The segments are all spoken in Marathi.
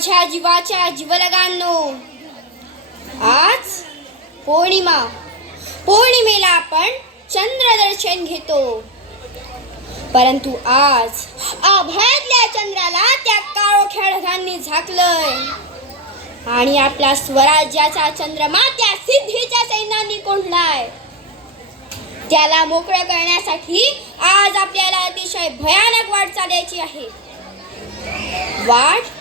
माझ्या जीवाच्या जीवलगांनो, आज पौर्णिमा. पौर्णिमेला आपण चंद्रदर्शन घेतो, परंतु आज आभाळातल्या चंद्राला त्या काळोख्या ढगांनी झाकलंय आणि आपल्या स्वराज्याचा चंद्रमा त्या सिद्धीच्या सैन्याने कोंडलाय. त्याला मोकळं करण्यासाठी आज आपल्याला अतिशय भयानक वाट चालायची आहे. वाट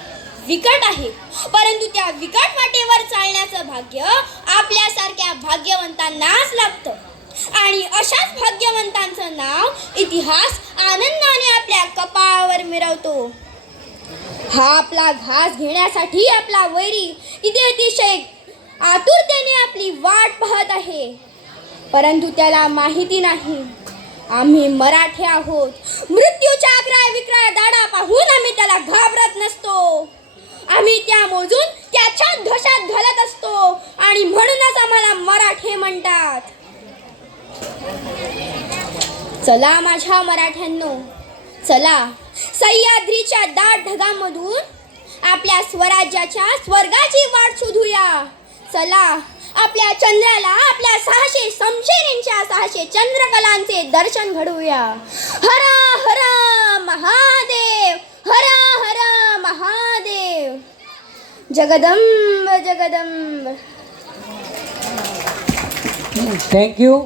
विकट आहे, परंतु त्या विकट वाटेवर चालण्याचं भाग्य आपल्यासारख्या भाग्यवंतांनाच लाभतं. आणि अशाच भाग्यवंतांचं नाव इतिहास आनंदाने आपल्या कपाळावर मिरवतो. हा आपला घास घेण्यासाठी आपला वैरी इथे अतिशय आतुरतेने आपली वाट पाहत आहे, परंतु त्याला माहिती नाही आम्ही मराठे आहोत. मृत्यूच्या अकरा विक्राळ दाडा पाहून आम्ही त्याला घाबरत नसतो. आम्ही त्या मोजून त्याच्या घशात घालत असतो आणि म्हणूनच आम्हाला मराठे म्हणतात. चला माझ्या मराठ्यांनो, चला सह्याद्रीच्या दाट ढगांमधून आपल्या स्वराज्याच्या स्वर्गाची वाट शोधूया. चला आपल्या चंद्राला आपल्या 600 शमशेरींच्या 600 चंद्रकलांचे दर्शन घडवूया. हर हर महादेव, हर हर महादेव. जगदंब जगदंब. थँक्यू.